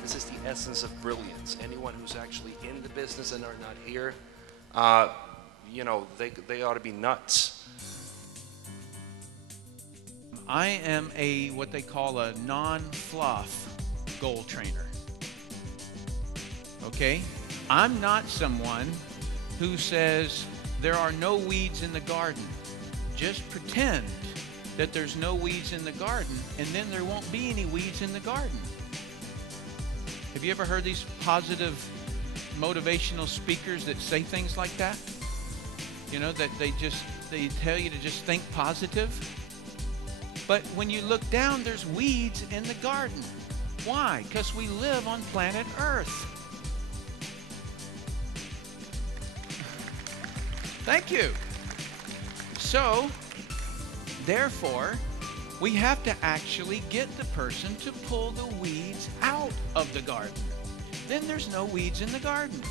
This is the essence of brilliance. Anyone who's actually in the business and are not here, you know, they ought to be nuts. I am a what they call a non-fluff goal trainer. Okay? I'm not someone who says there are no weeds in the garden. Just pretend that there's no weeds in the garden, and then there won't be any weeds in the garden. Have you ever heard these positive motivational speakers that say things like that? You know, that they tell you to just think positive. But when you look down, there's weeds in the garden. Why? Because we live on planet Earth. Thank you. So, therefore, we have to actually get the person to pull the weeds out of the garden. Then there's no weeds in the garden.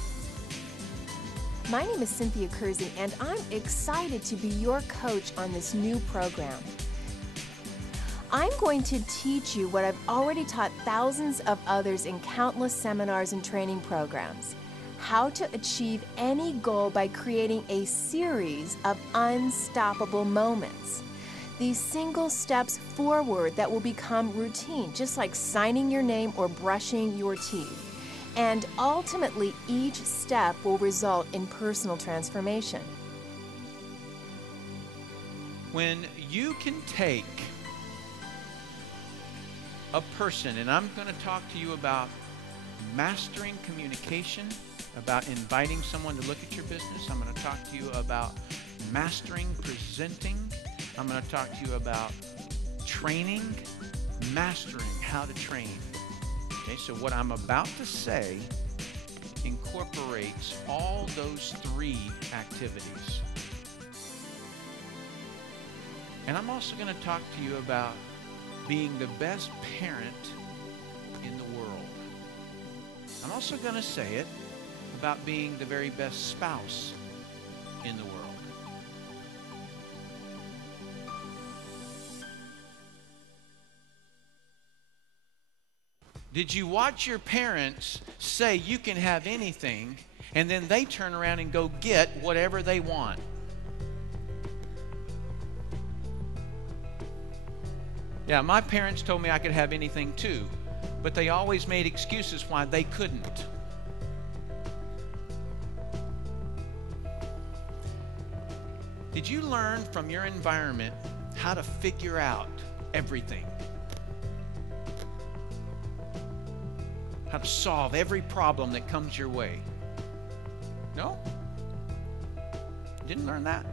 My name is Cynthia Kersey, and I'm excited to be your coach on this new program. I'm going to teach you what I've already taught thousands of others in countless seminars and training programs: how to achieve any goal by creating a series of unstoppable moments. These single steps forward that will become routine, just like signing your name or brushing your teeth. And ultimately, each step will result in personal transformation. When you can take a person, and I'm going to talk to you about mastering communication, about inviting someone to look at your business. I'm going to talk to you about mastering presenting. I'm going to talk to you about training, mastering how to train. Okay, so what I'm about to say incorporates all those three activities. And I'm also going to talk to you about being the best parent in the world. I'm also going to say it about being the very best spouse in the world. Did you watch your parents say you can have anything, and then they turn around and go get whatever they want? Yeah, my parents told me I could have anything too, but they always made excuses why they couldn't. Did you learn from your environment how to figure out everything? How to solve every problem that comes your way? No? Didn't learn that?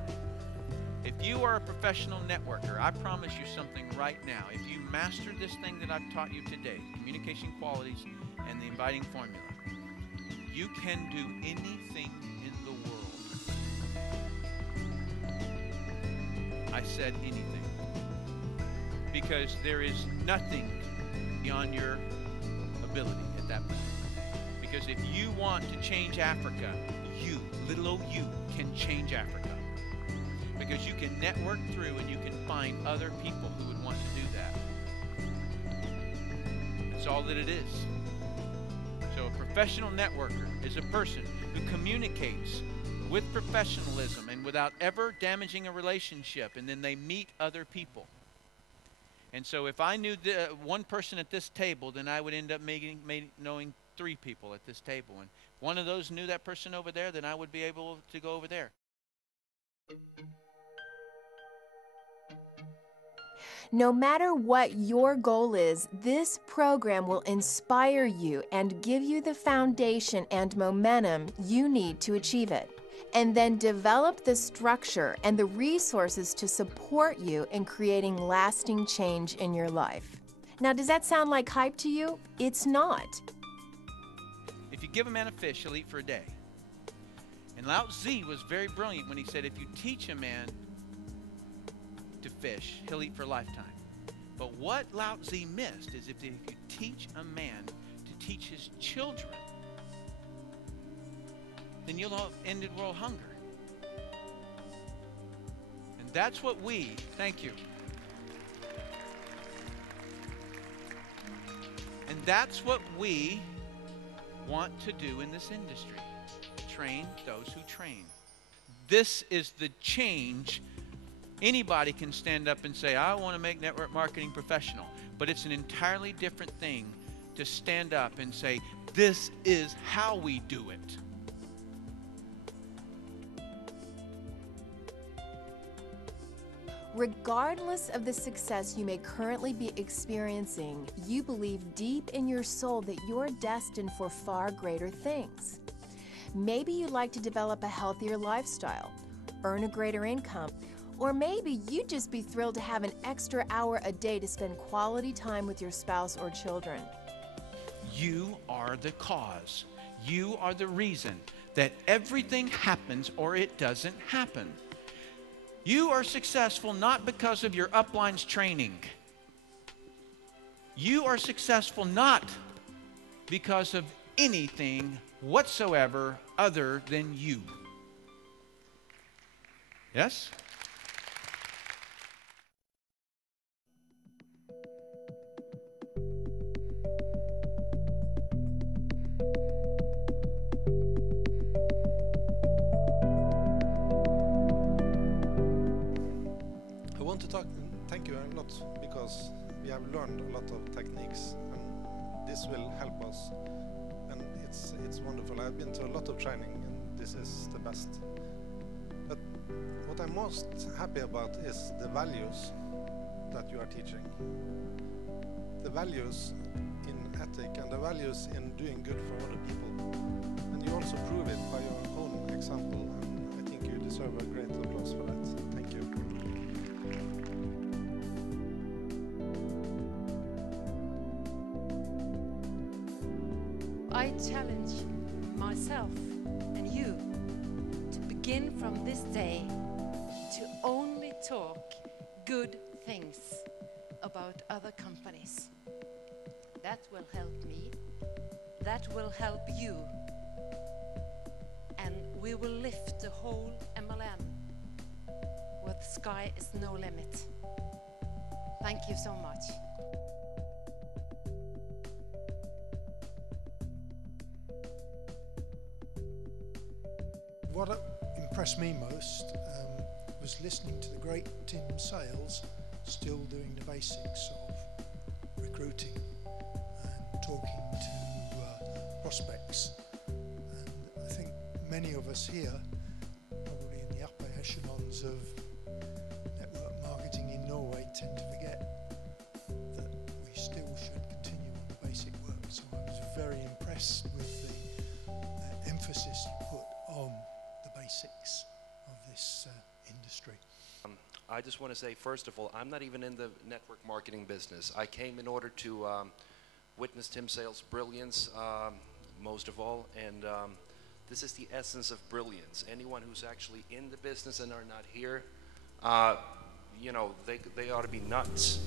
If you are a professional networker, I promise you something right now. If you master this thing that I've taught you today, communication qualities and the inviting formula, you can do anything in the world. I said anything. Because there is nothing beyond your ability at that point. Because if you want to change Africa, you, little old you, can change Africa. Because you can network through and you can find other people who would want to do that. That's all that it is. So a professional networker is a person who communicates with professionalism and without ever damaging a relationship, and then they meet other people. And so if I knew one person at this table, then I would end up knowing 3 people at this table. And one of those knew that person over there, then I would be able to go over there. No matter what your goal is, this program will inspire you and give you the foundation and momentum you need to achieve it. and then develop the structure and the resources to support you in creating lasting change in your life. Now, does that sound like hype to you? It's not. If you give a man a fish, he'll eat for a day. And Lao Tzu was very brilliant when he said, if you teach a man to fish, he'll eat for a lifetime. But what Lao Tzu missed is if you teach a man to teach his children, then you'll have ended world hunger. And that's what we, thank you. And that's what we want to do in this industry. Train those who train. This is the change. Anybody can stand up and say, I want to make network marketing professional. But it's an entirely different thing to stand up and say, this is how we do it. Regardless of the success you may currently be experiencing, you believe deep in your soul that you're destined for far greater things. Maybe you'd like to develop a healthier lifestyle, earn a greater income, or maybe you'd just be thrilled to have an extra hour a day to spend quality time with your spouse or children. You are the cause. You are the reason that everything happens or it doesn't happen. You are successful not because of your upline's training. You are successful not because of anything whatsoever other than you. Yes? I want to thank you a lot because we have learned a lot of techniques and this will help us. And it's wonderful. I've been to a lot of training and this is the best. But what I'm most happy about is the values that you are teaching. The values in ethic and the values in doing good for other people. And you also prove it by your own example. And I think you deserve a great applause for that. Thank you. I challenge myself and you to begin from this day to only talk good things about other companies. That will help me. That will help you. And we will lift the whole MLM where the sky is no limit. Thank you so much. What impressed me most was listening to the great Tim Sales still doing the basics of recruiting and talking to prospects. And I think many of us here, probably in the upper echelons of network marketing in Norway, tend to forget that we still should continue on the basic work. So I was very impressed with the emphasis you put on the basics of this industry. I just want to say, first of all, I'm not even in the network marketing business. I came in order to witness Tim Sales' brilliance, most of all, and this is the essence of brilliance. Anyone who's actually in the business and are not here, you know, they ought to be nuts.